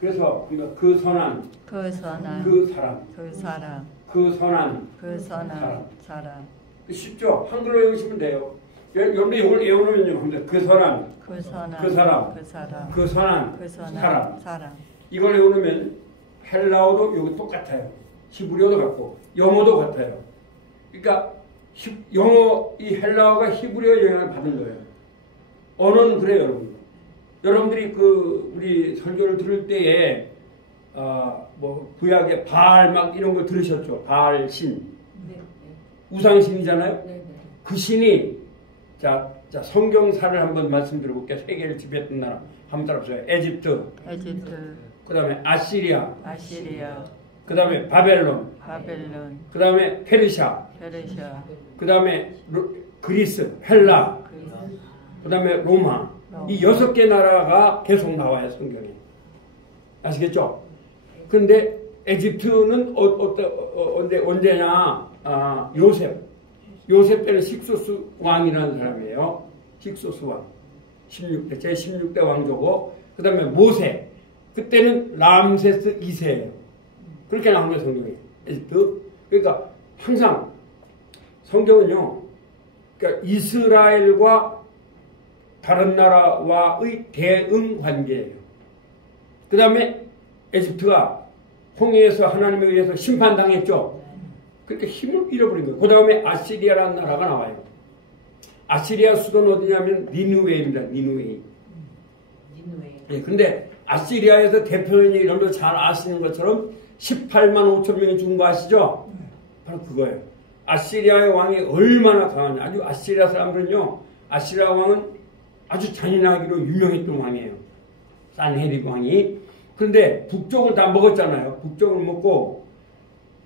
그래서 그 선한, 그 선한, 그 사람, 그 사람, 그 선한, 그 선한 사람. 쉽죠? 한글로 외우시면 돼요. 여러분들 이걸 외우면요, 그 선한, 그 선한, 그 사람, 그 사람, 그 선한, 그 선한 사람. 사람. 이걸 외우면 헬라어도 여기 똑같아요. 히브리어도 같고 영어도 같아요. 그러니까 이 헬라어가 히브리어 영향을 받은 거예요. 언어는 그래요, 여러분. 여러분들이 우리 설교를 들을 때에 뭐 구약의 바알 막 이런 걸 들으셨죠? 바알 신, 우상신이잖아요. 그 신이 자 성경사를 한번 말씀드려볼게요. 세계를 지배했던 나라 한번 따라보세요. 에집트, 그 다음에 아시리아, 그 다음에 바벨론, 바벨론, 그 다음에 페르시아, 그 다음에 그리스, 헬라, 그 다음에 로마. 이 6개 나라가 계속 나와요, 성경에. 아시겠죠? 근데 에집트는 언제냐? 요셉 때는 식소스 왕이라는 사람이에요. 식소스 왕. 제16대 왕조고, 그 다음에 모세. 그때는 람세스 2세예요. 그렇게 나온 거예요, 성경에. 에집트. 그러니까 항상 성경은요, 그러니까 이스라엘과 다른 나라와의 대응 관계예요. 그 다음에 에집트가 홍해에서 하나님에 의해서 심판당했죠. 그러니까 힘을 잃어버린 거예요. 그 다음에 아시리아라는 나라가 나와요. 아시리아 수도는 어디냐면 니누웨입니다. 니누웨. 예, 근데 아시리아에서 대표적인 이름도 잘 아시는 것처럼 18만 5천 명이 죽은 거 아시죠? 바로 그거예요. 아시리아의 왕이 얼마나 강하냐. 아주 아시리아 사람들은요, 아시리아 왕은 아주 잔인하기로 유명했던 왕이에요. 산헤립 왕이. 그런데 북쪽을 다 먹었잖아요. 북쪽을 먹고,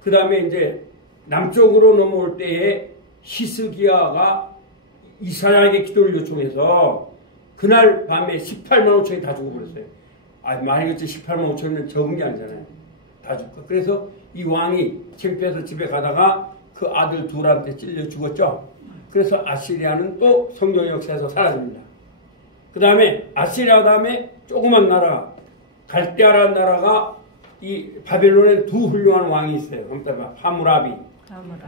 그 다음에 이제 남쪽으로 넘어올 때에 히스기야가 이사야에게 기도를 요청해서 그날 밤에 18만 5천이 다 죽어버렸어요. 말이겠지, 18만 5천이면 적은 게 아니잖아요. 다 죽고. 그래서 이 왕이 창피해서 집에 가다가 그 아들 둘한테 찔려 죽었죠. 그래서 아시리아는 또 성경 역사에서 사라집니다. 그 다음에 아시리아 다음에 조그만 나라, 갈대아라는 나라가 이 바벨론에 두 훌륭한 왕이 있어요. 하무라비.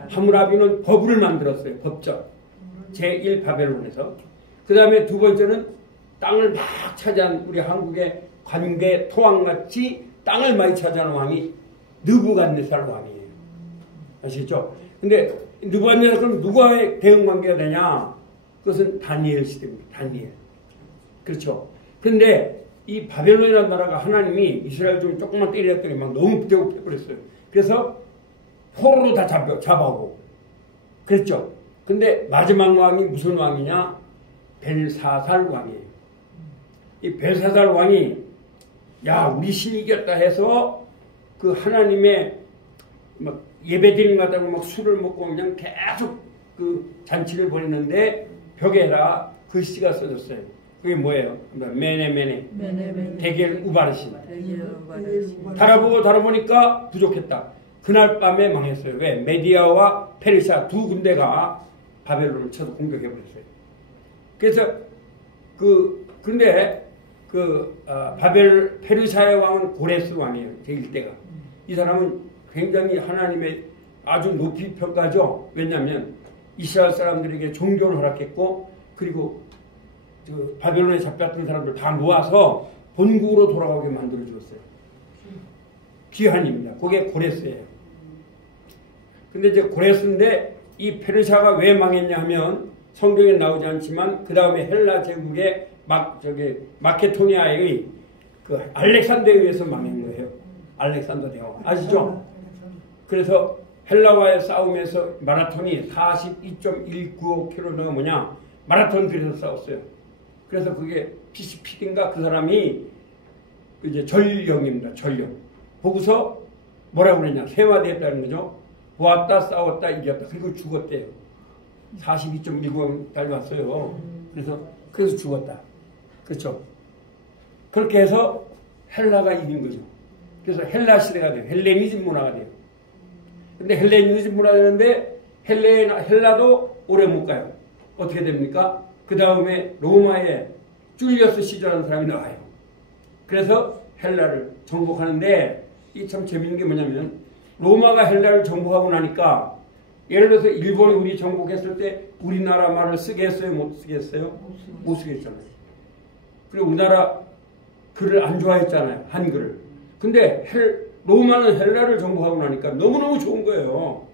하무라비는 법을 만들었어요. 법적. 제1 바벨론에서. 그 다음에 두 번째는 땅을 막 차지한 우리 한국의 관계 토왕같이 땅을 많이 차지하는 왕이 느부갓네살 왕이에요. 아시겠죠? 근데 느부갓네살 그럼 누가의 대응 관계가 되냐? 그것은 다니엘 시대입니다. 다니엘. 그렇죠. 그런데 이 바벨론이라는 나라가 하나님이 이스라엘 좀 조금만 때렸더니 막 너무 대우해버렸어요. 그래서 포로로 다 잡아오고 그랬죠. 근데 마지막 왕이 무슨 왕이냐? 벨사살 왕이에요. 이 벨사살 왕이 야 우리 신이 이겼다 해서 그 하나님의 막 예배드림 같다고 막 술을 먹고 그냥 계속 그 잔치를 벌이는데 벽에다 글씨가 써졌어요. 그게 뭐예요? 메네 데겔 우바르신. 달아보니까 부족했다. 그날 밤에 망했어요. 왜? 메디아와 페르시아 두 군대가 바벨론을 쳐서 공격해버렸어요. 그래서 근데 페르시아의 왕은 고레스 왕이에요. 제1대가. 이 사람은 굉장히 하나님의 아주 높이 평가죠. 왜냐하면 이스라엘 사람들에게 종교를 허락했고, 그리고 바벨론에 잡혔던 사람들 다 모아서 본국으로 돌아가게 만들어 주었어요. 귀한입니다. 그게 고레스예요. 근데 이제 고레스인데 이 페르시아가 왜 망했냐 하면 성경에 나오지 않지만 그 다음에 헬라 제국의 마케도니아의 그 알렉산더에 의해서 망한 거예요. 알렉산더 대왕 아시죠? 그래서 헬라와의 싸움에서 마라톤이 42.195km가 뭐냐? 마라톤 들여서 싸웠어요. 그래서 그게 피시피드인가 그 사람이 이제 전령입니다. 전령. 보고서 뭐라고 그러냐? 세화됐다는 거죠. 보았다, 싸웠다, 이겼다. 그리고 죽었대요. 42.190 달려왔어요. 그래서 죽었다. 그렇죠? 그렇게 해서 헬라가 이긴 거죠. 그래서 헬라 시대가 돼요. 헬레니즘 문화가 돼요. 근데 헬레니즘 문화가 되는데 헬라도 오래 못 가요. 어떻게 됩니까? 그 다음에 로마에 줄리어스 시저라는 사람이 나와요. 그래서 헬라를 정복하는데 이 참 재밌는 게 뭐냐면 로마가 헬라를 정복하고 나니까 예를 들어서 일본이 우리 정복했을 때 우리나라 말을 쓰게 했어요? 못 쓰게 했어요? 못 쓰게 했잖아요. 그리고 우리나라 글을 안 좋아했잖아요. 한글을. 근데 로마는 헬라를 정복하고 나니까 너무너무 좋은 거예요.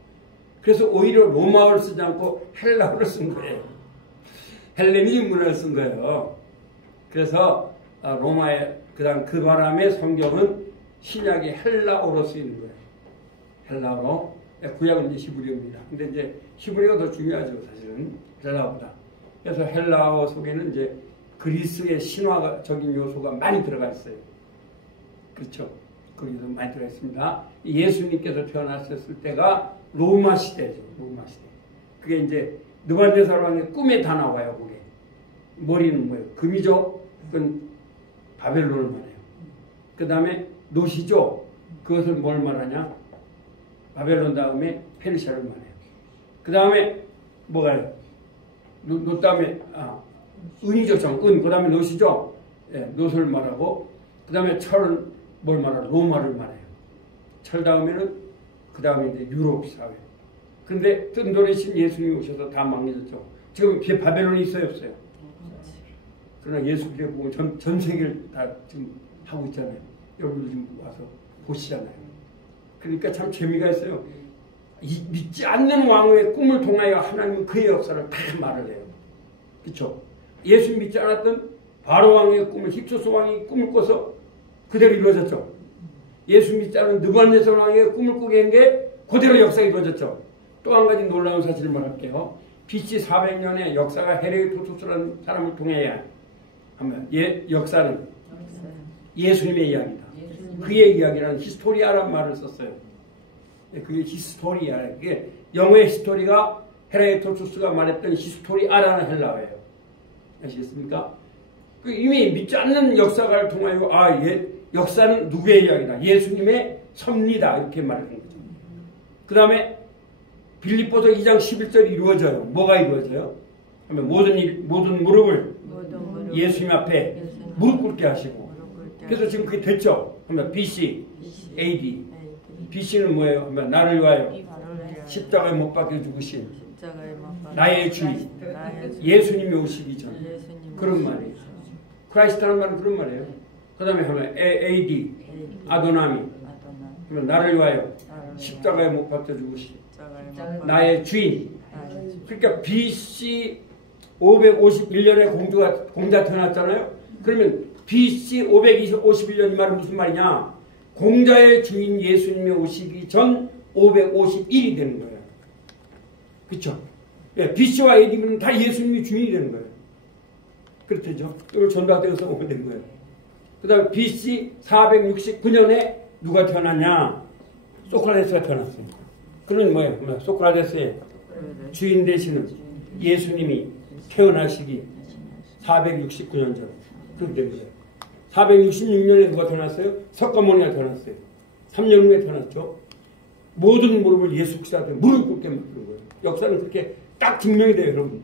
그래서 오히려 로마어를 쓰지 않고 헬라어를 쓴 거예요. 헬레니즘 문화를 쓴 거예요. 그래서 로마의 그 바람에 성경은 신약이 헬라어로 쓰이는 거예요. 헬라어로. 구약은 이제 히브리어입니다. 근데 이제 히브리어가 더 중요하죠, 사실은. 헬라어보다. 그래서 헬라어 속에는 이제 그리스의 신화적인 요소가 많이 들어가 있어요. 그렇죠? 거기서 많이 들어가 있습니다. 예수님께서 태어났을 때가 로마 시대죠. 로마 시대. 그게 이제 느부갓네살 왕의 꿈에 다 나와요, 그게. 머리는 뭐예요? 금이죠? 그건 바벨론을 말해요. 그 다음에 노시죠? 그것을 뭘 말하냐? 바벨론 다음에 페르시아를 말해요. 그 다음에 뭐가요? 노 다음에 은이죠, 정. 은. 그 다음에 노시죠? 예, 노를 말하고 그 다음에 철은 뭘 말하요? 로마를 말해요. 철 다음에는 그 다음에 이제 유럽 사회. 근데 뜬돌이신 예수님이 오셔서 다 망해졌죠. 지금 바벨론이 있어요, 없어요? 그러나 예수 그래 보면 전 세계를 다 지금 하고 있잖아요. 여러분들 지금 와서 보시잖아요. 그러니까 참 재미가 있어요. 믿지 않는 왕의 꿈을 통하여 하나님은 그의 역사를 다 말을 해요. 그렇죠? 예수 믿지 않았던 바로 왕의 꿈을 힉소스 왕이 꿈을 꿔서 그대로 이루어졌죠. 예수 믿지 않은 느부갓네살 왕의 꿈을 꾸게 한 게 그대로 역사가 이루어졌죠. 또 한 가지 놀라운 사실을 말할게요. BC 400년의 역사가 헤레토투스라는 사람을 통해야 하면 역사는 예수님의 이야기다. 그의 이야기라는 히스토리아라는 말을 썼어요. 그게 히스토리아. 그게 영어의 히스토리가 헤레토투스가 말했던 히스토리아라는 헬라어예요. 아시겠습니까? 이미 믿지 않는 역사가를 통하여 역사는 누구의 이야기다? 예수님의 섭리다. 이렇게 말하는 거죠. 그 다음에 빌립보서 2장 11절이 이루어져요. 뭐가 이루어져요? 모든 무릎을 예수님 앞에 무릎 꿇게 하시고. 그래서 지금 그게 됐죠. BC, AD. BC는 뭐예요? 나를 위하여 십자가에 못 박혀 죽으신 나의 주인 예수님이 오시기 전 그런 말이에요. 크라이스트라는 말은 그런 말이에요. 그 다음에 하면 AD 아도나미 나를 위하여 십자가에 못 박혀 죽으신 나의 주인. 그러니까 BC 551년에 공자 태어났잖아요. 그러면 BC 551년 이 말은 무슨 말이냐? 공자의 주인 예수님이 오시기 전 551이 되는 거예요. 그렇죠? 예, BC와 AD는 다 예수님이 주인이 되는 거예요. 그렇죠? 이걸 전도학대에서 오게 된 거예요. 그 다음에 BC 469년에 누가 태어났냐? 소크라테스가 태어났어요. 그는 뭐예요? 소크라테스의 주인 되시는 예수님이 태어나시기 469년 전 그렇게 된 거예요. 466년에 누가 태어났어요? 석가모니가 태어났어요. 3년 후에 태어났죠. 모든 무릎을 예수 그리스도한테 무릎 꿇게 만드는 거예요. 역사는 그렇게 딱 증명이 돼요, 여러분.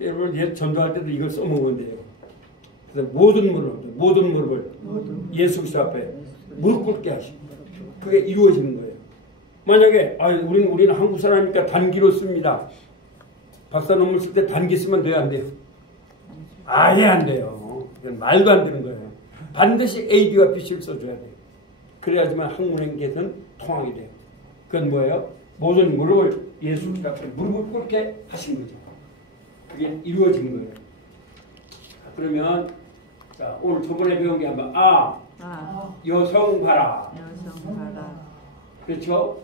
여러분 전도할 때도 이걸 써먹으면 돼요. 그래서 모든 무릎을 예수 그리스도 앞에 무릎 꿇게 하시고 그게 이루어지는 거예요. 만약에 우리는 한국 사람이니까 단기로 씁니다. 박사 논문 쓸 때 단기 쓰면 돼요, 안 돼요? 아예 안 돼요. 그건 말도 안 되는 거예요. 반드시 AD와 BC를 써줘야 돼요. 그래야지만 학문행계에서는 통하게 돼요. 그건 뭐예요? 모든 무릎을 예수 그리스도 앞에 무릎을 꿇게 하신 거죠. 그게 이루어지는 거예요. 그러면 자, 오늘 저번에 배운 게 한번 여성 봐라. 그렇죠?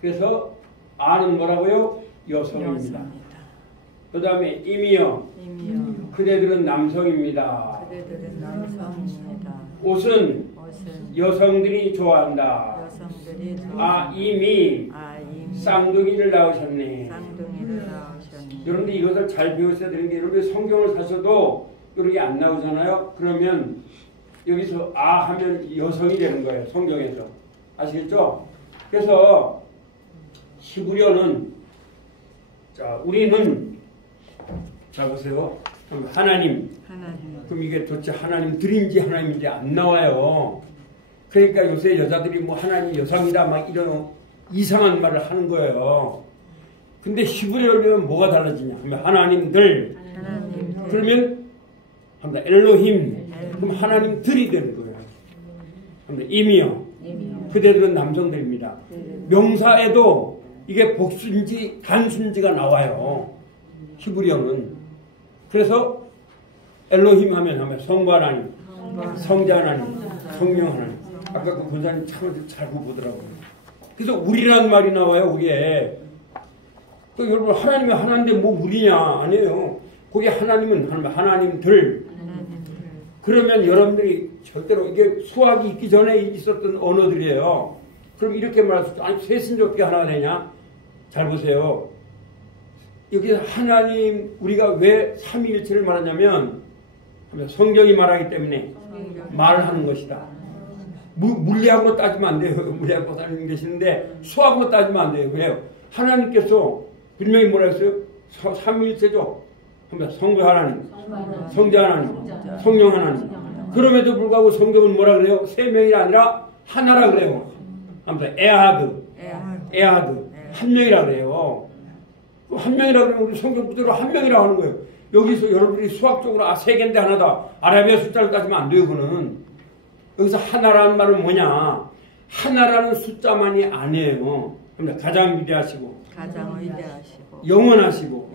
그래서 아는 뭐라고요? 여성입니다. 그 다음에 임이요. 그대들은 남성입니다. 옷은 여성들이 좋아한다. 이미 쌍둥이를 낳으셨네. 여러분들 이것을 잘 배우셔야 되는 게 여러분 성경을 사셔도 이런 게 안 나오잖아요. 그러면 여기서 하면 여성이 되는 거예요. 성경에서. 아시겠죠? 그래서 히브리어는 우리는 보세요. 하나님. 그럼 이게 도대체 하나님들인지 하나님인지 안 나와요. 그러니까 요새 여자들이 뭐 하나님 여성이다 막 이런 이상한 말을 하는 거예요. 근데 히브리어를 배우면 뭐가 달라지냐 하면 하나님들, 그러면 합니다. 엘로힘, 그럼 하나님들이 되는 거예요. 합니다. 임이요. 그대들은 남성들입니다. 명사에도 이게 복수인지 단순지가 나와요. 히브리어는. 그래서 엘로힘 하면 성부 하나님, 성자 하나님, 성령 하나님. 아까 그 권사님 참 잘 보더라고요. 그래서 우리라는 말이 나와요. 그게. 또 여러분 하나님이 하나인데 뭐 우리냐? 아니에요. 거기 하나님은 하나님들. 그러면 여러분들이 절대로 이게 수학이 있기 전에 있었던 언어들이에요. 그럼 이렇게 말할 수 있죠. 아니 셋인지 어떻게 하나가 되냐? 잘 보세요. 여기 하나님 우리가 왜 삼위일체를 말하냐면 성경이 말하기 때문에 말하는 것이다. 물리학으로 따지면 안 돼요. 물리학 보사님 계시는데 수학으로 따지면 안 돼요. 왜요? 하나님께서 분명히 뭐라 했어요? 삼위일체죠. 성부 하나님, 성자 하나님, 성령 하나님. 그럼에도 불구하고 성경은 뭐라 그래요? 세 명이 아니라 하나라 그래요. 아무튼 에하드, 한 명이라 그래요. 한 명이라 그러면 우리 성경 그대로 한 명이라고 하는 거예요. 여기서 여러분들이 수학적으로 세 개인데 하나다. 아라비아 숫자를 따지면 안 돼요. 그거는. 여기서 하나라는 말은 뭐냐? 하나라는 숫자만이 아니에요. 가장 위대하시고, 가장 위대하시고, 영원하시고,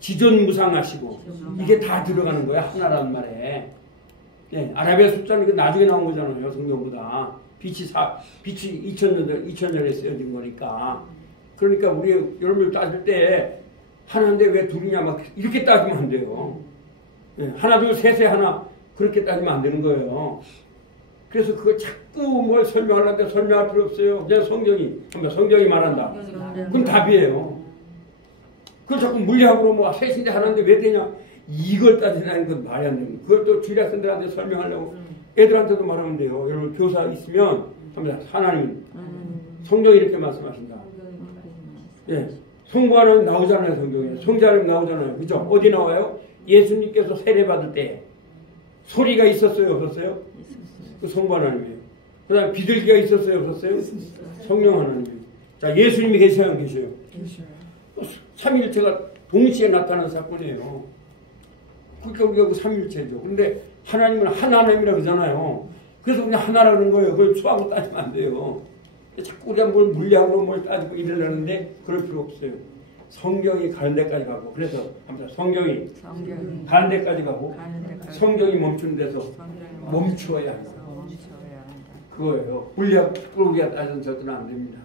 지존무상하시고, 이게 다 들어가는 거야. 하나라는 말에. 예, 아라비아 숫자는 나중에 나온 거잖아요. 성경보다. 빛이 2000년에 쓰여진 거니까. 그러니까 우리 여러분들 따질 때 하나인데 왜 둘이냐 막 이렇게 따지면 안 돼요. 예, 하나 둘 셋에 하나 그렇게 따지면 안 되는 거예요. 그래서 그걸 자꾸 뭘 설명하려는데 설명할 필요 없어요. 그냥 성경이 말한다. 그건 답이에요. 그걸 자꾸 물리학으로 뭐 셋인데 하나인데 왜 되냐 이걸 따지는 건 말이 안 됩니다. 그걸 또 주일학생들한테 설명하려고 애들한테도 말하면 돼요. 여러분 교사 있으면 합니다. 하나님 성경이 이렇게 말씀하신다. 예, 성부 하나님 나오잖아요. 성경에 성자 하나님 나오잖아요. 그죠? 어디 나와요? 예수님께서 세례 받을 때 소리가 있었어요? 없었어요? 그 성부 하나님이에요. 그 다음에 비둘기가 있었어요? 없었어요? 성령 하나님이에요. 자, 예수님이 계셔요? 안 계셔요? 삼위일체가 동시에 나타난 사건이에요. 그러니까 우리가 그 삼위일체죠. 그런데 하나님은 하나님이라 그러잖아요. 그래서 그냥 하나라 그러는 거예요. 그걸 수학으로 따지면 안 돼요. 자꾸 우리가 뭘 물리학으로 뭘 따지고 이러려는데 그럴 필요 없어요. 성경이 가는 데까지 가고, 그래서 성경이 가는 데까지 가고, 성경이 멈추는 데서 멈추어야 한다. 그거예요. 물리학으로 우리가 따져서 절대는 안 됩니다.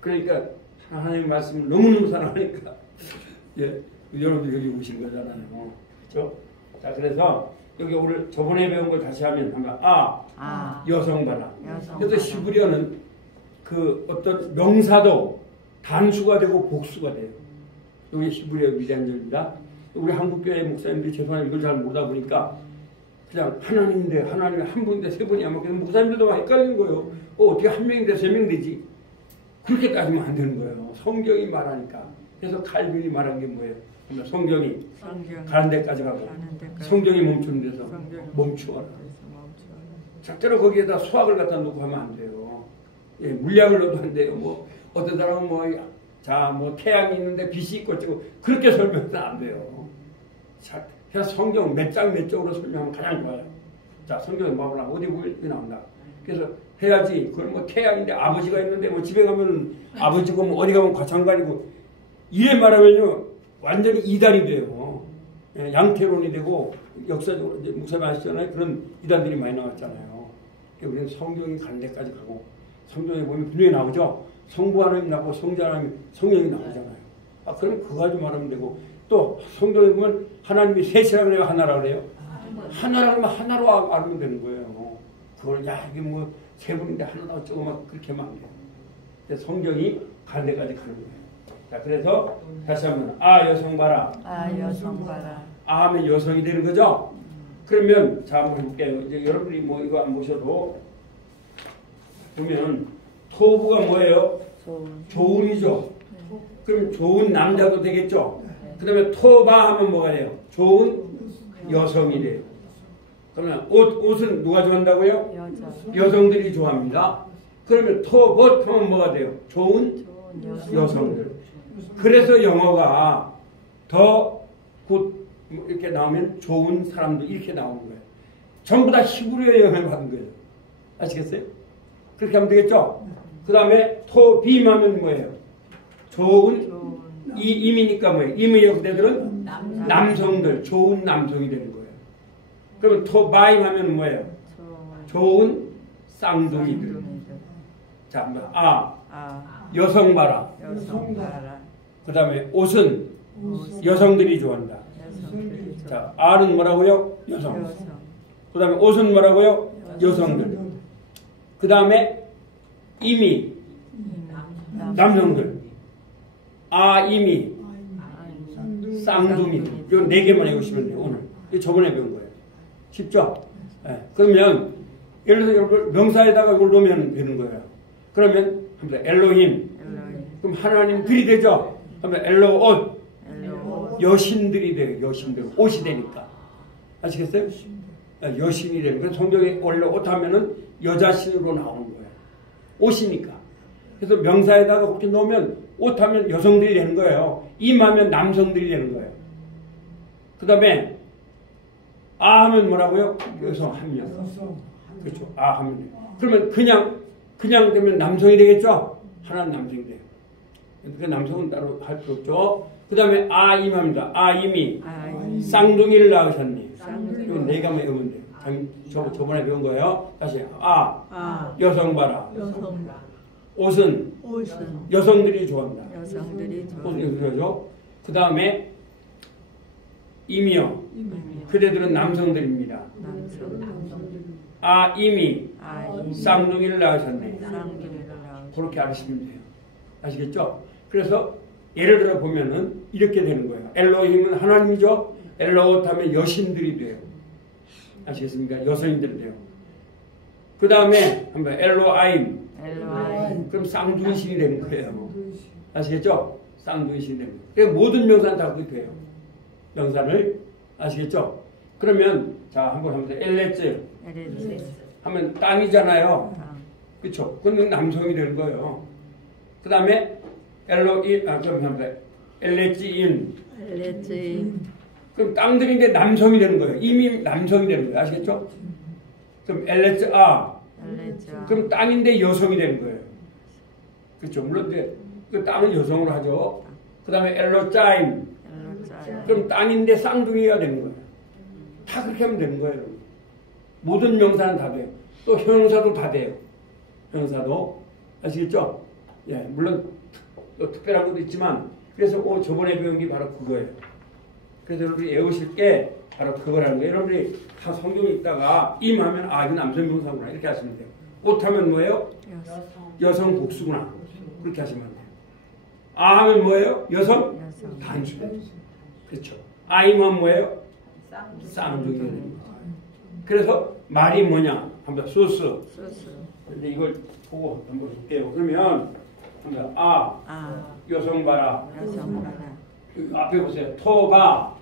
그러니까 하나님의 말씀을 너무너무 사랑하니까 예, 여러분들 여기 오신 거잖아요. 그렇죠? 자, 그래서 여기 오늘 저번에 배운 걸 다시 하면 여성 봐라. 그래서 히브리어는 그 어떤 명사도 단수가 되고 복수가 돼요. 여기 히브리어 위대한 절입니다. 우리 한국교회 목사님들이 죄송하지만 이걸 잘 모르다 보니까 그냥 하나님인데 하나님이 한 분인데 세 분이 아마 목사님들도 막 헷갈리는 거예요. 어떻게 한 명인데 세 명 되지? 그렇게 따지면 안 되는 거예요. 성경이 말하니까. 그래서 칼빈이 말한 게 뭐예요? 성경이 가는 데까지 가고 성경이 멈추는 데서 멈추어라. 작대로 거기에다 수학을 갖다 놓고 하면 안 돼요. 예, 물리학을 넣어도 안 돼요. 뭐 어떤 사람은 뭐 태양이 있는데 빛이 있고 어쩌고 그렇게 설명해도 안 돼요. 자, 그냥 성경 몇 장 몇 쪽으로 설명하면 가장 좋아요. 자, 성경에 뭐 하나 어디 보이 나온다. 그래서 해야지. 그건 뭐 태양인데 아버지가 있는데 뭐 집에 가면 아버지고 뭐 어디 가면 과찬가리고 이래 말하면요 완전히 이단이 돼요. 양태론이 되고 역사적으로 이제 목사님 아시잖아요. 그런 이단들이 많이 나왔잖아요. 우리는 성경이 가는 데까지 가고 성경에 보면 분명히 나오죠. 성부 하나님 나오고 성자 하나님 성령이 나오잖아요. 그럼 그거 가지고 말하면 되고 또 성경에 보면 하나님이 셋이라 그래요? 하나라 그래요? 하나라 그러면 하나로 알면 되는 거예요. 그걸 이게 뭐 세 분인데 하나 어쩌고 막 그렇게 하면 안 돼요. 성경이 가는 데까지 가는 거예요. 자, 그래서 다시 한번 여성 봐라. 여성 봐라. 하면 여성이 되는 거죠? 그러면 자 한번 해볼게요. 이제 여러분이 뭐 이거 안 보셔도 보면 토부가 뭐예요? 좋은이죠. 그럼 좋은 남자도 되겠죠. 그 다음에 토바 하면 뭐가 돼요? 좋은 여성이 돼요. 그러면 옷은 누가 좋아한다고요? 여자. 여성들이 좋아합니다. 그러면 토봇 하면 뭐가 돼요? 좋은 좋은 여성들. 그래서 영어가 더 굿 이렇게 나오면 좋은 사람들 이렇게 나오는 거예요. 전부 다 히브리어 영향을 받은 거예요. 아시겠어요? 그렇게 하면 되겠죠? 그 다음에 토빔하면 뭐예요? 좋은 임이니까 뭐예요? 임의 그대들은 남성들, 좋은 남성이 되는 거예요. 그러면 토바임 하면 뭐예요? 좋은 쌍둥이들. 자, 여성 봐라. 여성 봐라. 그 다음에 옷은 여성들이 좋아한다. 자, R은 뭐라고요? 여성. 그 다음에 옷은 뭐라고요? 여성들. 그 다음에 임이 남성들. 임이 쌍둥이. 요 4개만 외우시면 돼요, 오늘. 이거 저번에 배운 거예요. 쉽죠? 네. 그러면 예를 들어서 명사에다가 이걸 넣으면 되는 거예요. 그러면 엘로힘. 그럼 하나님들이 되죠? 그러면 엘로옷. 여신들이 돼요. 여신들. 옷이 되니까. 아시겠어요? 여신이 되는 거예요. 성경에 원래 옷 하면은 여자신으로 나오는 거예요. 옷이니까. 그래서 명사에다가 그렇게 넣으면 옷 하면 여성들이 되는 거예요. 임하면 남성들이 되는 거예요. 그 다음에 하면 뭐라고요? 여성 한 명. 그렇죠. 하면 돼요. 그러면 그냥 되면 남성이 되겠죠? 하나는 남성이 돼요. 그 남성은 따로 할 필요 없죠. 그 다음에 임합니다. 임이 쌍둥이를 낳으셨니. 이건 4개만 외우면 돼요. 저번에 배운 거예요. 다시 여성 봐라. 옷은 여성들이 좋아한다. 그러죠. 그 다음에 임이요. 그대들은 남성들입니다. 임이 쌍둥이를 낳으셨네. 그렇게 알으시면 돼요. 아시겠죠? 그래서 예를 들어 보면은 이렇게 되는 거예요. 엘로힘은 하나님이죠. 엘로옷 하면 여신들이 돼요. 아시겠습니까? 여성인들이 돼요. 그 다음에 한번 엘로아임. 그럼 쌍둥이신이 되는 거예요. 아시겠죠? 쌍둥이신이 되는 거예요. 그래서 모든 명사는 다 그렇게 돼요. 명사를 아시겠죠? 그러면 자 한번 하면서 엘레츠 하면 땅이잖아요. 그렇죠? 그건 남성이 되는 거예요. 그 다음에 그럼 합니다. 엘레지인. 그럼 땅들인데 남성이 되는 거예요. 이미 남성이 되는 거예요. 아시겠죠? 그럼 그럼 땅인데 여성이 되는 거예요. 그렇죠? 물론 이제 그 땅은 여성으로 하죠. 그 다음에 엘로짜임. 그럼 땅인데 쌍둥이가 되는 거예요. 다 그렇게 하면 되는 거예요. 모든 명사는 다 돼요. 또 형용사도 다 돼요. 형용사도. 아시겠죠? 예, 물론 또 특별한 것도 있지만 그래서 저번에 배운 게 바로 그거예요. 그래서 여러분이 외우실 게 바로 그거라는 거예요. 여러분이 다 성경에 있다가 임하면 이거 남성 명사구나 이렇게 하시면 돼요. 옷하면 뭐예요? 여성 복수구나. 그렇게 하시면 돼요. 하면 뭐예요? 여성 단수. 그렇죠. 임하면 뭐예요? 쌍둥이. 그래서 말이 뭐냐? 한번 소스. 근데 이걸 보고 한번 볼게요. 그러면 여성 봐라. 앞에 보세요. 토바.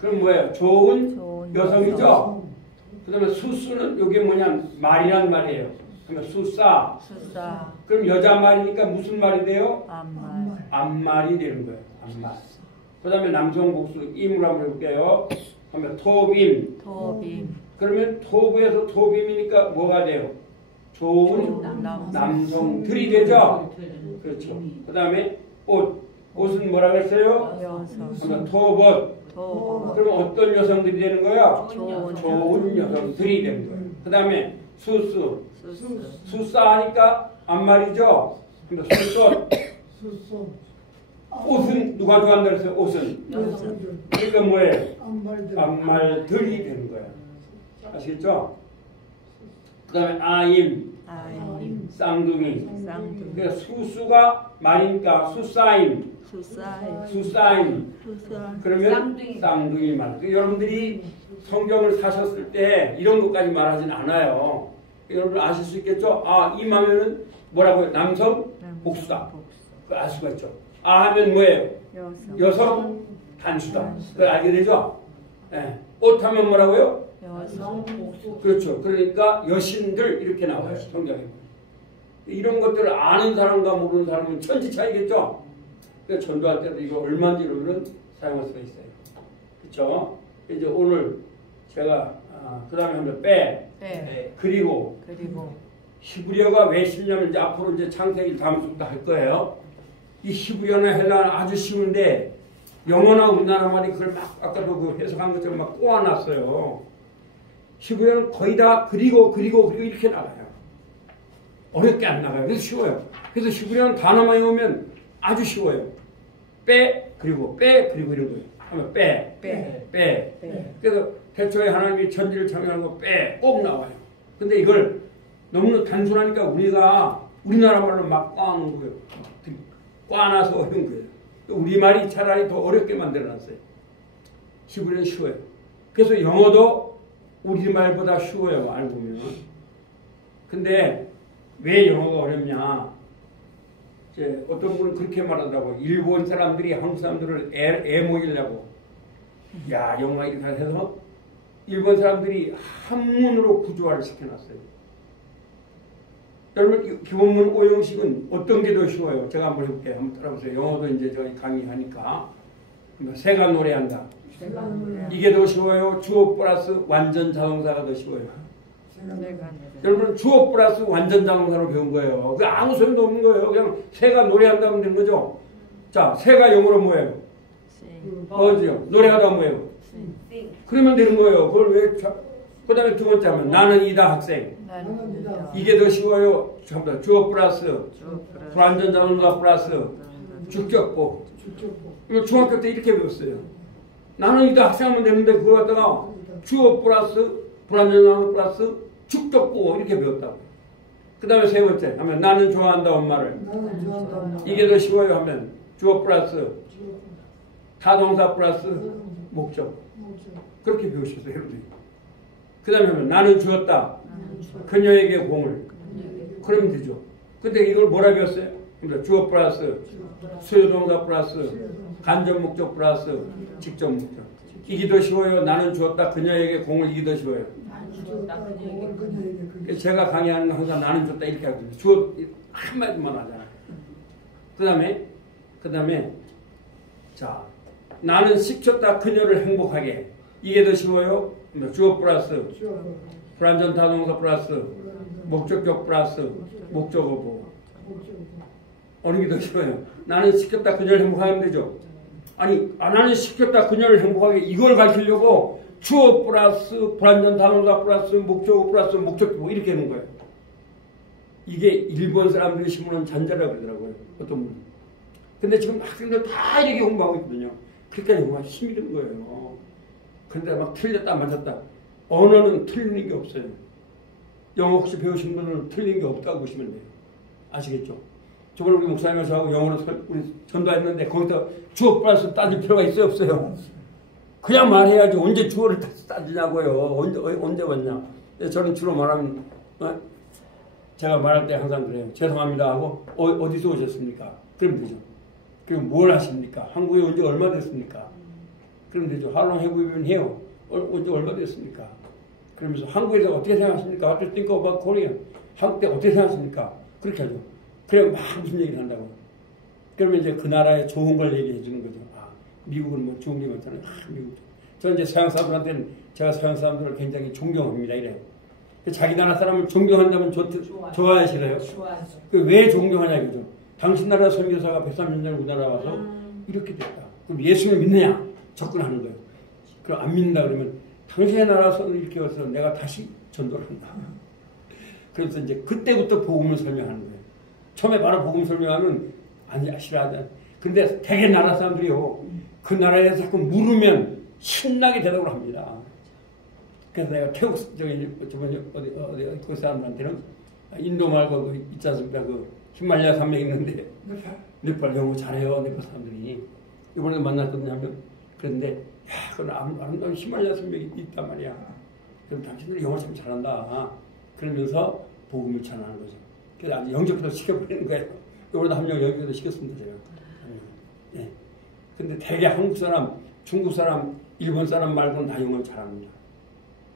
그럼 뭐예요? 좋은 여성이죠? 그 다음에 수수는 이게 뭐냐? 말이란 말이에요. 그러면 수사. 그럼 여자 말이니까 무슨 말이 돼요? 암말이 되는 거예요. 암말. 그 다음에 남성 복수 임으로 한번 해볼게요. 그러면 토빔. 그러면 토부에서 토빔이니까 뭐가 돼요? 좋은 남성들이 되죠? 그렇죠. 그 다음에 옷은 뭐라고 했어요? 그러면 토봇. 그러면 어떤 여성들이 되는 거예요? 좋은 여성들이 되는 거예요. 그 다음에 수사하니까 암말이죠? 근데 옷은 누가 좋아한다 그랬어요? 옷은 그러니까 뭐예요? 암말들이 되는 거예요. 아시겠죠? 그 다음에 쌍둥이. 그러니까 수수가 말이니까 수사임. 그러면 쌍둥이 말. 여러분들이 성경을 사셨을 때 이런 것까지 말하진 않아요. 여러분 아실 수 있겠죠? 임하면은 뭐라고요? 남성 복수다. 그걸 알 수가 있죠. 하면 뭐예요? 여성 단수다. 그걸 알게 되죠? 옷 하면 뭐라고요? 그렇죠. 그러니까 여신들 이렇게 나와요. 성경에. 이런 것들을 아는 사람과 모르는 사람은 천지 차이겠죠. 그래서 전도할 때도 이거 얼마인지 여러분은 사용할 수가 있어요. 그렇죠. 이제 오늘 제가 그 다음에 한번 그리고 히브리어가 왜 쉽냐면 이제 앞으로 이제 창세기 다음 주부터 할 거예요. 이 히브리어나 헬라어는 아주 쉬운데 영어나 우리나라 말이 그걸 막 아까도 그 해석한 것처럼 막 꼬아놨어요. 히브리어는 거의 다 그리고 이렇게 나가요. 어렵게 안 나가요. 그래서 쉬워요. 그래서 히브리어는 단어만 외우면 아주 쉬워요. 그리고 이런 거예요. 하면 그래서 태초에 하나님이 천지를 창조한 거 꼭 나와요. 근데 이걸 너무 단순하니까 우리나라 말로 막 꽈는 거예요. 꽈놔서 어려운 거예요. 우리말이 차라리 더 어렵게 만들어놨어요. 히브리어는 쉬워요. 그래서 영어도 우리말보다 쉬워요. 알고 보면. 근데 왜 영어가 어렵냐? 이제 어떤 분은 그렇게 말하더라고요. 일본 사람들이 한국 사람들을 애 먹이려고. 야, 영어가 이렇게 해서 일본 사람들이 한문으로 구조화를 시켜놨어요. 여러분, 기본문 오형식은 어떤 게 더 쉬워요? 제가 한번 해볼게요. 한번 따라보세요. 영어도 이제 저희 강의하니까. 새가 노래한다. 이게 더 쉬워요? 주어 플러스 완전 자동사가 더 쉬워요? 여러분, 주어 플러스 완전 자동사로 배운 거예요. 그 아무 소용도 없는 거예요. 그냥 새가 노래한다면 되는 거죠. 자, 새가 영어로 뭐예요? 뭐죠? 노래하다 뭐예요? 그러면 되는 거예요. 그걸 왜? 그 다음에 두 번째 하면 나는 이다 학생. 이게 더 쉬워요. 주어 플러스 불완전 자동사 플러스 주격보. 이거 중학교 때 이렇게 배웠어요. 나는 이다 학생 하면 되는데 그거 갖다가 주어 플러스 불완전 자동사 플러스 주격보 이렇게 배웠다고. 그 다음에 세 번째 하면 나는 좋아한다 엄마를. 이게 더 쉬워요 하면 주어 플러스 타동사 플러스 목적. 그렇게 배우셨어요. 여러분들. 그 다음에 나는 주었다. 그녀에게 공을. 그러면 되죠. 근데 이걸 뭐라 배웠어요? 그러니까 주어 플러스 수요동사 플러스 간접 목적 플러스 직접 목적. 이게 더 쉬워요. 나는 주었다. 그녀에게 공을. 이게 더 쉬워요. 제가 강의하는 거 항상 나는 줬다 이렇게 하거든요. 주어 한마디만 하잖아요. 그 다음에 자 나는 시켰다. 그녀를 행복하게. 이게 더 쉬워요. 주어 플러스 불완전 타동사 플러스 목적격 플러스 목적어 보고. 어느 게 더 쉬워요? 나는 시켰다 그녀를 행복하게 하면 되죠. 아니 나는 시켰다 그녀를 행복하게 이걸 가르치려고 주어 플러스 불완전 타동사 플러스 목적어 플러스 목적격 이렇게 하는 거예요. 이게 일본 사람들이 심으는 잔재라고 그러더라고요. 어떤 분은. 근데 지금 학생들 다 이렇게 공부하고 있거든요. 그러니까 영어가 힘이 드는 거예요. 그런데 막 틀렸다 맞았다. 언어는 틀리는 게 없어요. 영어 혹시 배우신 분은 틀린 게 없다고 보시면 돼요. 아시겠죠? 저번에 우리 목사님과 저하고 영어로 우리 전도했는데 거기다 주어 플러스 따질 필요가 있어요? 없어요? 그냥 말해야지. 언제 주어를 따지냐고요. 언제 왔냐. 저는 주로 말하면 제가 말할 때 항상 그래요. 죄송합니다 하고 어디서 오셨습니까? 그러면 되죠. 그럼 뭘 하십니까? 한국에 온 지 얼마 됐습니까? 그러면 되죠. How long have you been here? 온 지 얼마 됐습니까? 그러면서 한국에서 어떻게 생각하십니까? What do you think about Korea? 한국 때 어떻게 생각하십니까? 그렇게 하죠. 그래 막 무슨 얘기를 한다고. 그러면 이제 그 나라의 좋은 걸 얘기해 주는 거죠. 미국은 뭐 좋은 게 많잖아요. 미국. 저는 이제 서양 사람들한테는 제가 서양 사람들을 굉장히 존경합니다. 이래요. 자기 나라 사람을 존경한다면 좋아해 싫어요? 왜 존경하냐 이거죠. 당신 나라 선교사가 130년 전에 우리나라 와서 이렇게 됐다. 그럼 예수를 믿느냐? 접근하는 거예요. 그럼 안 믿는다 그러면 당신의 나라에서 이렇게 와서 내가 다시 전도를 한다. 그래서 이제 그때부터 복음을 설명하는 거예요. 처음에 바로 복음 설명하면 싫어하잖아요. 근데 대개 나라 사람들이요. 그 나라에 자꾸 물으면 신나게 대답을 합니다. 그래서 내가 태국 저번에 어디 그 사람들한테는 인도 말고 그 있지 않습니까? 그 히말라야 산맥 있는데 네팔 영어 잘해요. 네팔 사람들이 이번에 만났거든요. 하면 그런데 야, 그건 아름다운 히말라야 산맥이 있단 말이야. 그럼 당신들 영어 참 잘한다. 그러면서 복음을 전하는 거죠. 그래서 아주 영접부터 시켜버리는 거예요. 이번에도 한 명 여기서 시켰습니다. 제가. 예. 근데 대개 한국 사람, 중국 사람, 일본 사람 말고는 다 영어를 잘합니다.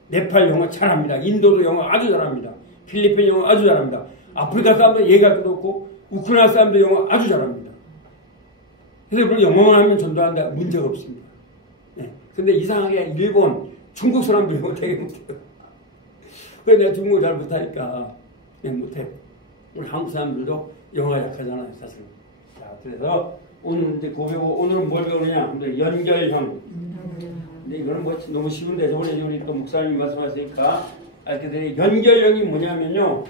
네팔 영어 잘합니다. 인도도 영어 아주 잘합니다. 필리핀 영어 아주 잘합니다. 아프리카 사람도 얘기할 것도 없고 우크라이나 사람도 영어 아주 잘합니다. 그래서 그걸 영어만 하면 전도한다 문제가 없습니다. 네. 근데 이상하게 일본, 중국 사람들 영어 되게 못해요. 그래서 내가 중국어 잘 못하니까 못해. 우리 한국 사람들도 영어 약하잖아요, 사실. 자, 그래서 오늘 이제 오늘은 뭘 배우느냐? 연결형. 근데 이거는 뭐 너무 쉬운데 저번에 우리 또 목사님이 말씀하시니까 알게 되니 연결형이 뭐냐면요.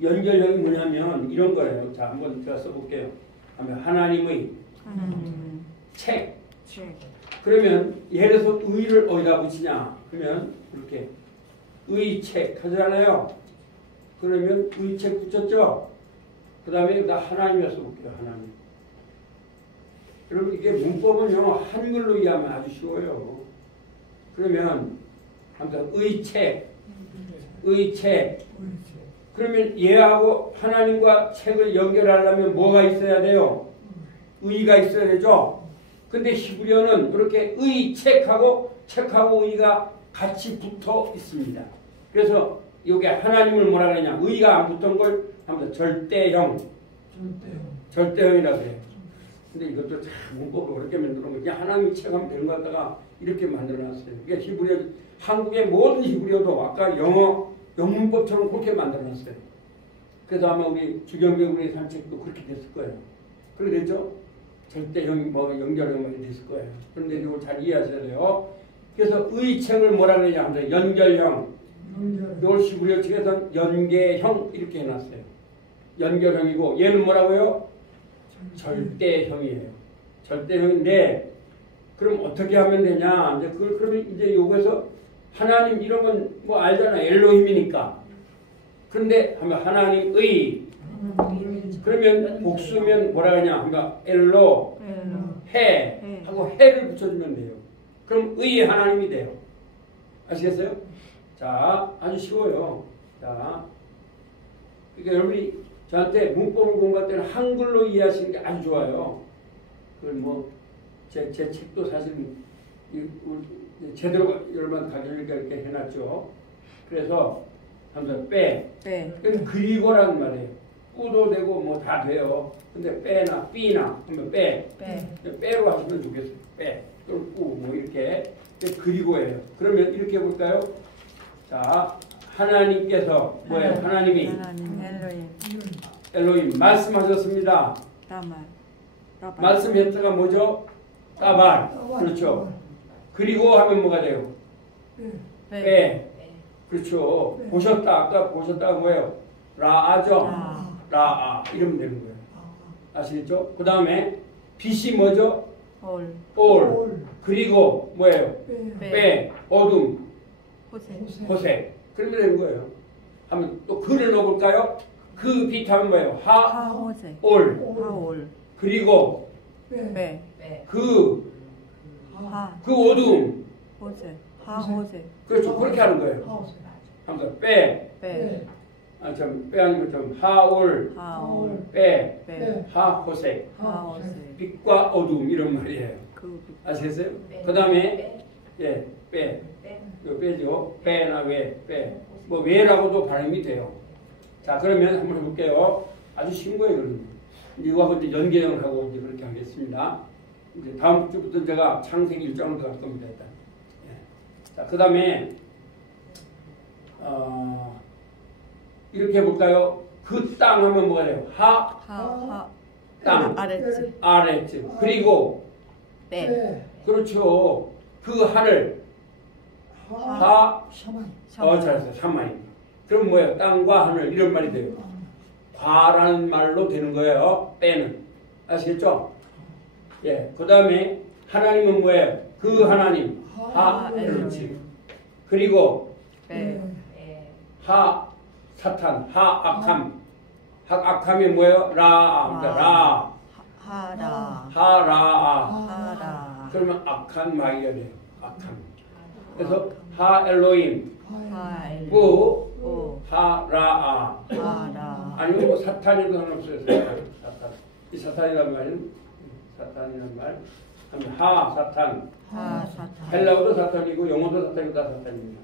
연결형이 뭐냐면 이런 거예요. 자, 한번 제가 써볼게요. 하나님의 책. 그러면 예를 들어서 의를 어디다 붙이냐? 그러면 이렇게 의책 하잖아요. 그러면 의책 붙였죠? 그 다음에 나 하나님이라 써볼게요. 하나님. 여러분 이게 문법은요. 한글로 이해하면 아주 쉬워요. 그러면 아무튼 의책. 그러면 얘하고 하나님과 책을 연결하려면 뭐가 있어야 돼요? 의가 있어야 되죠? 근데 히브리어는 이렇게 의책하고 책하고 의가 같이 붙어 있습니다. 그래서 이게 하나님을 뭐라 그러냐? 의가 안 붙은 걸 아무튼 절대형이라고 해요. 근데 이것도 참 문법을 어렵게 만들어 놓은 거 그냥 하나님 책하면 되는 것 같다가 이렇게 만들어놨어요. 이게 히브리어, 한국의 모든 히브리어도 아까 영어 영문법처럼 그렇게 만들어놨어요. 그래서 아마 우리 주경배 우리 산책도 그렇게 됐을 거예요. 그렇게 됐죠? 절대형, 뭐 연결형 뭐 됐을 거예요. 그런데 이걸 잘 이해하셔야 돼요. 그래서 의책을 뭐라 그러냐 하면 연결형. 이걸 히브리어 측에서는 연계형 이렇게 해놨어요. 연결형이고 얘는 뭐라고요? 절대형이에요. 절대형인데 그럼 어떻게 하면 되냐? 이제 그걸 그러면 이제 요거에서 하나님 이런 건 뭐 알잖아. 엘로힘이니까. 그런데 하면 하나님의 그러면 복수면 뭐라 하냐? 그러니까 엘로 해 하고 해를 붙여주면 돼요. 그럼 의 하나님이 돼요. 아시겠어요? 자, 아주 쉬워요. 자, 그러니까 여러분이 저한테 문법을 공부할 때는 한글로 이해하시는 게 아주 좋아요. 그 뭐 제 책도 사실 제대로 여러분 가져오니까 이렇게 해놨죠. 그래서 한번 빼. 그리고라는 말이에요. 꾸도 되고 뭐 다 돼요. 근데 빼나 삐나 하면 빼로 하시면 좋겠어요. 빼. 또는 꾸 뭐 이렇게 그리고예요. 그러면 이렇게 해볼까요? 자, 하나님께서 뭐예요? 하나님이 엘로힘 말씀하셨습니다. 말씀했다가 뭐죠? 따발. 그렇죠. 그리고 하면 뭐가 돼요? 빼. 그렇죠. 보셨다. 아까 보셨다가 뭐예요? 라아죠. 라아. 이러면 되는 거예요. 아시겠죠? 그 다음에 빛이 뭐죠? 올. 그리고 뭐예요? 빼. 어둠. 호색. 그러면 되는 거예요. 하면 또 그를 넣어볼까요? 그 빛 하면 뭐예요? 올. 그리고 그 어둠. 그렇죠. 그렇게 하는 거예요. 한번 빼. 빼 아니면 좀 하올. 빼. 하호색. 빛과 어둠 이런 말이에요. 아시겠어요? 그 다음에 빼. 이거 빼죠. 빼나 빼. 뭐 왜라고도 발음이 돼요. 자, 그러면 한번 해볼게요. 아주 쉬운 거예요, 이거는. 이거하고 이제 연계형을 하고 이제 그렇게 하겠습니다. 이제 다음 주부터 제가 창세기 1장으로 들어갈 겁니다, 일단. 자, 그 다음에, 이렇게 해볼까요? 그 땅 하면 뭐가 돼요? 땅. 아래지. 그리고, 그렇죠. 그 하늘. 잘했어요. 샤마입니다. 그럼 뭐예요? 땅과 하늘 이런 말이 돼요. 과라는 말로 되는 거예요. 빼는. 아시겠죠? 예. 그 다음에 하나님은 뭐예요? 그 하나님. 그렇지. 그리고 사탄. 악함. 악함이 뭐예요? 하라. 그러면 악한 마귀가 돼요. 악함. 그래서 엘로힘. 하라아. 아니면 뭐 사탄이도 상관없어요. 사탄. 이 사탄이란 말은 사탄이란 말. 하면 사탄. 헬라어도 사탄이고 영어도 사탄이고 다 사탄입니다.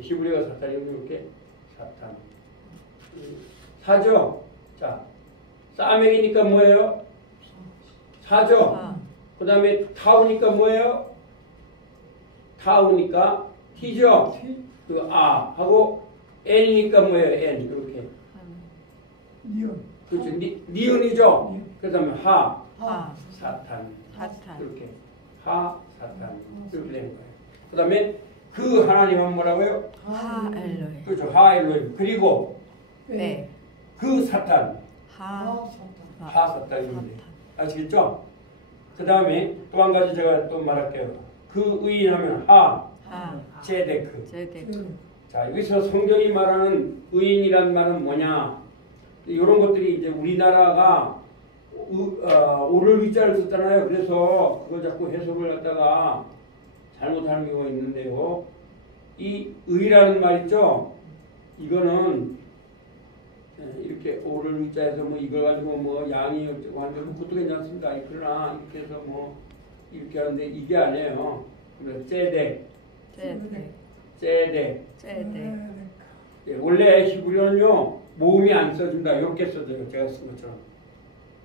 히브리어가 사탄이면 이렇게 사탄. 사죠. 자, 싸매기니까 뭐예요? 사죠. 그 다음에 타우니까 뭐예요? 타우니까 T죠. 그 하고 N이니까 뭐예요? N 이렇게. 니은. 그렇죠. 니은이죠. 그 다음에 하. 사탄. 사탄. 이렇게 사탄 이렇게 되는 거예요. 그 다음에 그 하나님은 뭐라고요? 하 엘로힘. 그렇죠. 하엘로힘. 그리고 네. 그 사탄. 하 사탄입니다. 아시겠죠? 그 다음에 또 한 가지 제가 또 말할게요. 그 의인하면 제데크. 제데크. 자, 여기서 성경이 말하는 의인이란 말은 뭐냐? 이런 것들이 이제 우리나라가 오를 위자를 썼잖아요. 그래서 그걸 자꾸 해석을 갖다가 잘못하는 경우가 있는데요. 이 의라는 말 있죠? 이거는 이렇게 오를 위자에서 뭐 이걸 가지고 뭐 양이 어쩌고 하는데 그것도 괜찮습니다. 그러나 이렇게 해서 뭐 이렇게 하는데 이게 아니에요. 그래서 제덱. 원래 히브리어는요 모음이 안 써준다 이렇게 써져요. 제가 쓴 것처럼.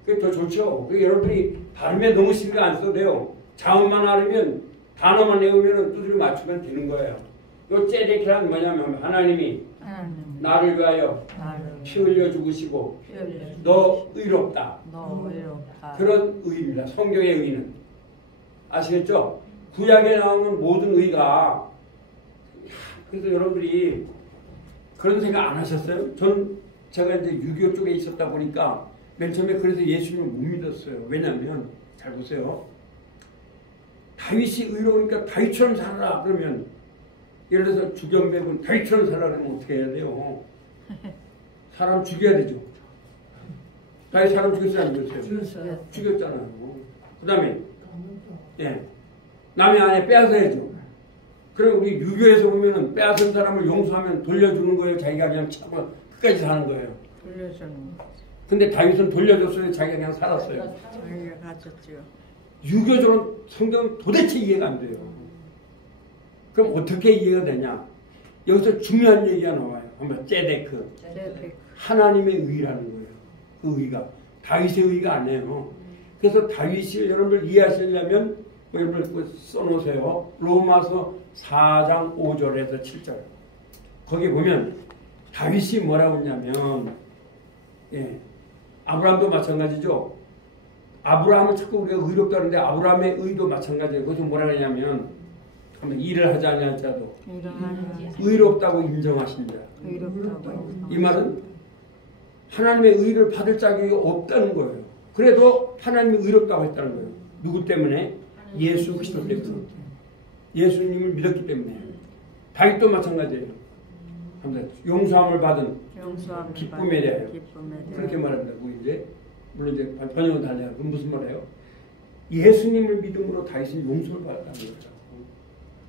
그게 더 좋죠. 여러분이 발음에 너무 신경 안 써도 돼요. 자음만 알으면 단어만 외우면 뜻을 맞추면 되는 거예요. 요 제덱이란 뭐냐면 하나님이 나를 위하여 피 흘려 죽으시고 너 의롭다. 그런 의입니다. 성경의 의는. 아시겠죠? 구약에 나오는 모든 의가 그래서 여러분들이 그런 생각 안 하셨어요? 제가 이제 유교 쪽에 있었다 보니까 맨 처음에 그래서 예수님을 못 믿었어요. 왜냐면 잘 보세요. 다윗이 의로우니까 다윗처럼 살아라 그러면 예를 들어서 주경배군 다윗처럼 살아라 그러면 어떻게 해야 돼요? 사람 죽여야 되죠. 다윗 사람 죽였어요? 안 죽였어요? 죽였잖아요. 그 다음에 남의 아내 빼앗아야죠. 그럼 우리 유교에서 보면은 빼앗은 사람을 용서하면 돌려주는 거예요. 자기가 그냥 참고 끝까지 사는 거예요. 돌려주는 거. 근데 다윗은 돌려줬어요. 자기가 그냥 살았어요. 자기가 가졌죠. 유교적으로 성경은 도대체 이해가 안 돼요. 그럼 어떻게 이해가 되냐? 여기서 중요한 얘기가 나와요. 한번 제데크. 하나님의 의라는 거예요. 그 의가. 다윗의 의가 아니에요. 그래서 다윗을 여러분들 이해하시려면 여러분들 써놓으세요. 로마서 4장 5절에서 7절. 거기 보면 다윗이 뭐라고 했냐면 아브라함도 마찬가지죠. 아브라함은 자꾸 우리가 의롭다는데 아브라함의 의도 마찬가지예요. 거기서 뭐라 하냐면 일을 하지 아니할 자도 의롭다고 인정하신 자. 이 말은 하나님의 의를 받을 자격이 없다는 거예요. 그래도 하나님이 의롭다고 했다는 거예요. 누구 때문에? 예수 그리스도 때문에. 예수님을 믿었기 때문에. 다윗도 마찬가지예요. 용서함을 받은 기쁨에 대하여. 그렇게 말한다고 이제 물론 이제 번역은 달라요. 그럼 무슨 말이에요? 예수님을 믿음으로 다윗은 용서를 받았다는 거죠.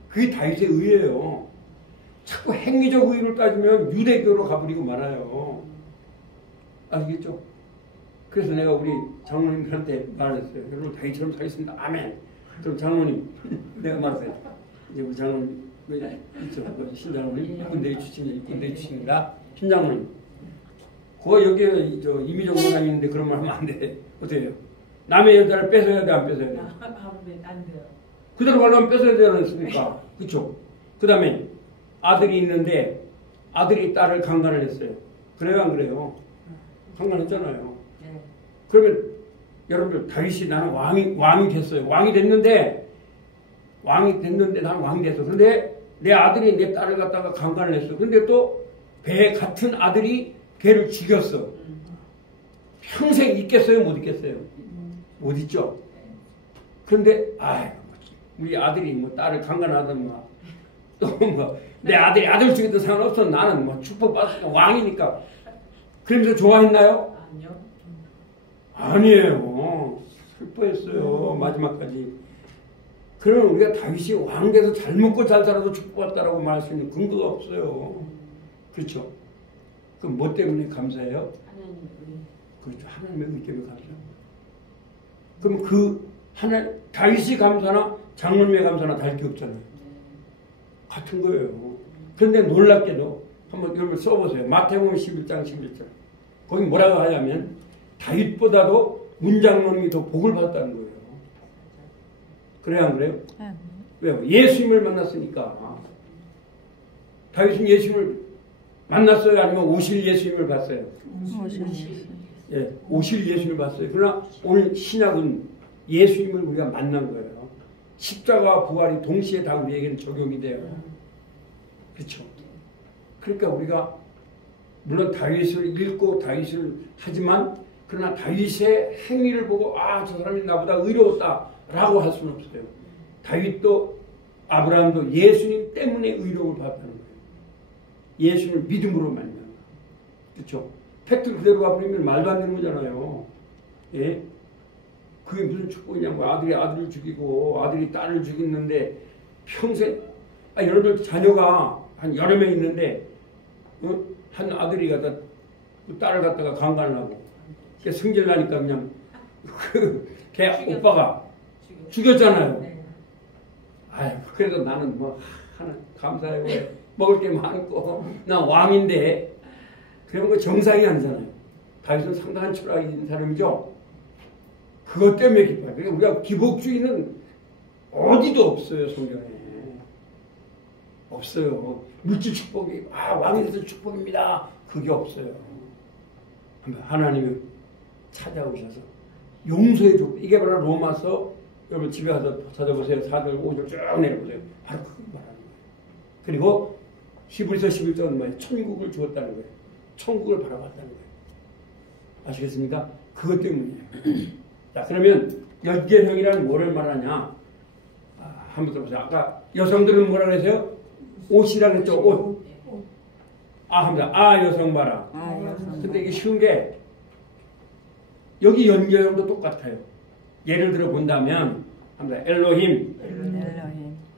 그게 다윗의 의예요. 자꾸 행위적 의를 따지면 유대교로 가버리고 말아요. 아시겠죠? 그래서 내가 우리 장로님들한테 말했어요. 여러분 다윗처럼 살겠습니다. 아멘. 그럼 장로님 내가 말했어요. 이제 우리 장로님 있죠? 신장로님 군대 출신입니다. 신장로님. 그거 여기에 이미정 원장이 있는데 그런 말 하면 안 돼. 어떻게 해요? 남의 여자를 뺏어야 돼, 안 뺏어야 돼? 안 돼요. 그대로 가려면 뺏어야 되지 않습니까? 그쵸? 그 다음에 아들이 있는데 아들이 딸을 강간을 했어요. 그래요, 안 그래요? 강간했잖아요. 그러면 여러분들 다윗이 나는 왕이 됐어요. 왕이 됐는데 나는 왕이 됐어. 근데 내 아들이 내 딸을 갖다가 강간을 했어. 근데 또 배 같은 아들이 걔를 죽였어. 평생 있겠어요? 못 있겠어요? 못 있죠? 그런데 우리 아들이 뭐 딸을 강간하든 또 내 아들 죽이든 상관없어. 나는 뭐 축복받았으니까 왕이니까. 그러면서 좋아했나요? 아니에요. 슬퍼했어요. 마지막까지. 그러면 우리가 다윗이 왕 돼서 잘 먹고 잘 살아도 축복받았다라고 말할 수 있는 근거가 없어요. 그렇죠? 그럼 뭐 때문에 감사해요? 그렇죠. 하나님의 의 때문에 감사해요. 그럼 다윗이 감사나 장로님의 감사나 다를 게 없잖아요. 같은 거예요. 그런데 놀랍게도 한번 여러분 써보세요. 마태복음 11장 11절. 거기 뭐라고 하냐면 다윗보다도 문장놈이 더 복을 받았다는 거예요. 그래요, 안 그래요? 왜요? 예수님을 만났으니까. 다윗은 예수님을 만났어요? 아니면 오실 예수님을 봤어요? 예, 오실 예수님을 봤어요. 그러나 오늘 신약은 예수님을 우리가 만난 거예요. 십자가와 부활이 동시에 다 우리에게는 적용이 돼요. 그렇죠? 그러니까 우리가 물론 다윗을 읽고 다윗을 하지만 그러나 다윗의 행위를 보고 아, 저 사람이 나보다 의로웠다라고 할 수는 없어요. 다윗도 아브라함도 예수님 때문에 의로움을 받았다는 거예요. 예수님을 믿음으로 말미암아. 그렇죠? 팩트 그대로 가버리면 말도 안 되는 거잖아요. 예? 그게 무슨 축복이냐고. 아들이 아들을 죽이고 아들이 딸을 죽이는데 평생 여러분들 자녀가 한 여러 명 있는데 한 아들이 갖다 그 딸을 갖다가 강간을 하고 성질 나니까 그냥 걔 오빠가 죽였잖아요. 아유, 그래도 나는 뭐 하나 감사해요. 먹을 게 많고 나 왕인데 그런 거 정상이 아니잖아요. 다윗은 상당한 철학이 있는 사람이죠. 그것 때문에 기뻐요. 그러니까 우리가 기복주의는 어디도 없어요. 성경에 없어요. 물질 축복이 왕이 돼서 축복입니다. 그게 없어요. 하나님이 찾아오셔서 용서해 주고 이게 바로 로마서 여러분 집에 가서 찾아보세요. 4절 5절 쭉 내려보세요. 바로 그거 말하는 거예요. 그리고 히브리서 11절은 뭐예요? 천국을 주었다는 거예요. 천국을 바라봤다는 거예요. 아시겠습니까? 그것 때문이에요. 자, 그러면 연계형이란 뭐를 말하냐? 한번 들어보세요. 아까 여성들은 뭐라 그랬어요? 옷이라 그랬죠? 옷. 합니다. 여성 봐라. 근데 이게 쉬운 게 여기 연계형도 똑같아요. 예를 들어 본다면 합니다. 엘로힘.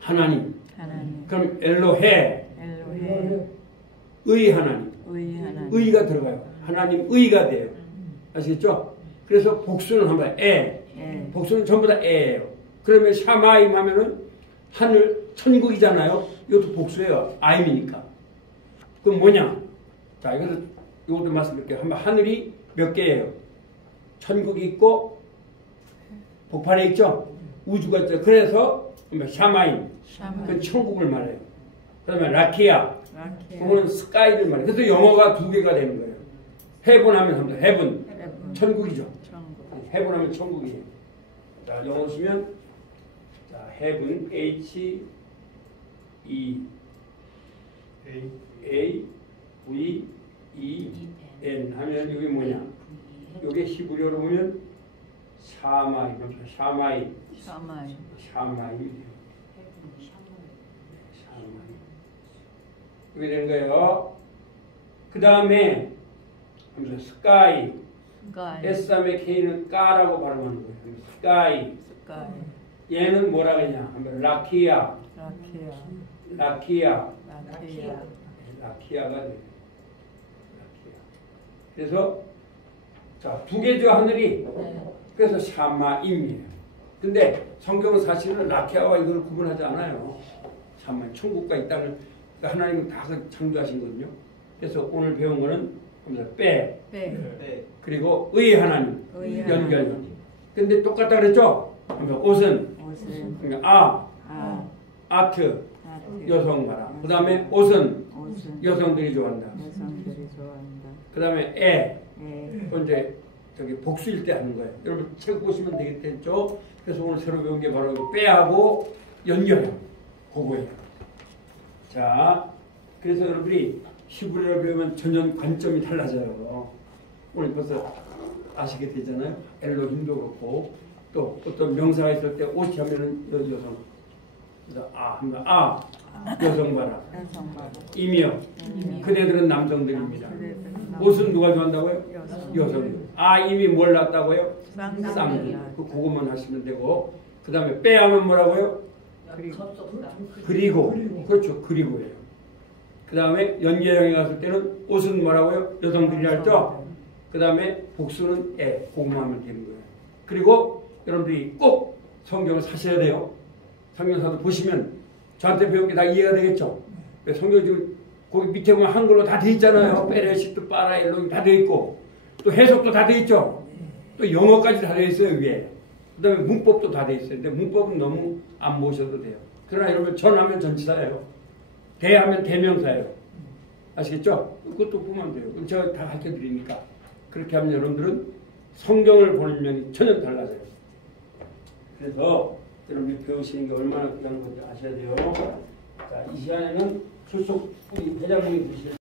하나님. 그럼 엘로헤. 의 하나님. 의가 들어가요. 하나님 의가 돼요. 아시겠죠? 그래서 복수는 합니다. 복수는 전부 다 에예요. 그러면 샤마임 하면은 하늘 천국이잖아요. 이것도 복수예요. 아임이니까. 그럼 뭐냐? 자, 이것도 말씀드릴게요. 한번 하늘이 몇 개예요? 천국이 있고 복판에 있죠? 우주가 있죠. 그래서 샤마임. 그 천국을 말해요. 그다음에 라키아. 그거는 스카이를 말해요. 그래서 영어가 두 개가 되는 거예요. 헤븐 하면 합니다. 헤븐. 천국이죠. 헤븐 하면 천국이에요. 자, 영어 쓰면 자, 헤븐 H E A V E N 하면 이게 뭐냐? 이게 히브리어로 보면 샤마이. 이게 되는 거예요. 그 다음에 스카이. S3의 K는 까라고 발음하는 거예요. 스카이. 얘는 뭐라 그러냐? 라키아가 돼요. 그래서 자, 두 개죠 하늘이. 그래서 샤마임이에요. 근데 성경은 사실은 라키아와 이걸 구분하지 않아요. 샤마 천국과 이 땅을 하나님은 다 창조하신 거거든요. 그래서 오늘 배운 거는 빼. 그리고 의 하나님 연결. 근데 똑같다 그랬죠? 옷은 그러니까 아트 여성 봐라. 그 다음에 옷은 여성들이 좋아한다. 그 다음에 이제 저기 복수일 때 하는 거예요. 여러분 책 보시면 되겠죠? 그래서 오늘 새로 배운 게 바로 빼하고 연결해요. 그거예요. 자, 그래서 여러분이 히브리어를 배우면 전혀 관점이 달라져요. 오늘 벌써 아시게 되잖아요. 엘로힘도 그렇고 또 어떤 명사가 있을 때 옷이 하면은 여성. 그래서 합니다. 여성 봐라. 이며 그대들은 남성들입니다. 옷은 누가 좋아한다고요? 여성들. 이미 뭘 낳았다고요? 쌍둥이. 그것만 하시면 되고 그 다음에 빼하면 뭐라고요? 그리고. 그렇죠. 그리고예요. 그 다음에 연계형에 갔을 때는 옷은 뭐라고요? 여성들이 할죠? 그 다음에 복수는 공부하면 되는 거예요. 그리고 여러분들이 꼭 성경을 사셔야 돼요. 성경사도 보시면 저한테 배운 게 다 이해가 되겠죠? 성경 지금 거기 밑에 보면 한글로 다 돼 있잖아요. 베레시트, 바라, 엘로힘 다 돼 있고 또 해석도 다 돼 있죠. 또 영어까지 다 돼 있어요 위에. 그다음에 문법도 다 돼 있어요. 근데 문법은 너무 안 모셔도 돼요. 그러나 여러분 전하면 전치사예요. 대하면 대명사예요. 아시겠죠? 그것도 보면 돼요. 제가 다 가르쳐드리니까. 그렇게 하면 여러분들은 성경을 보는 면이 전혀 달라져요. 그래서 여러분이 배우시는 게 얼마나 귀한 건지 아셔야 돼요. 자, 이 시간에는 출석 우리 회장님이 주실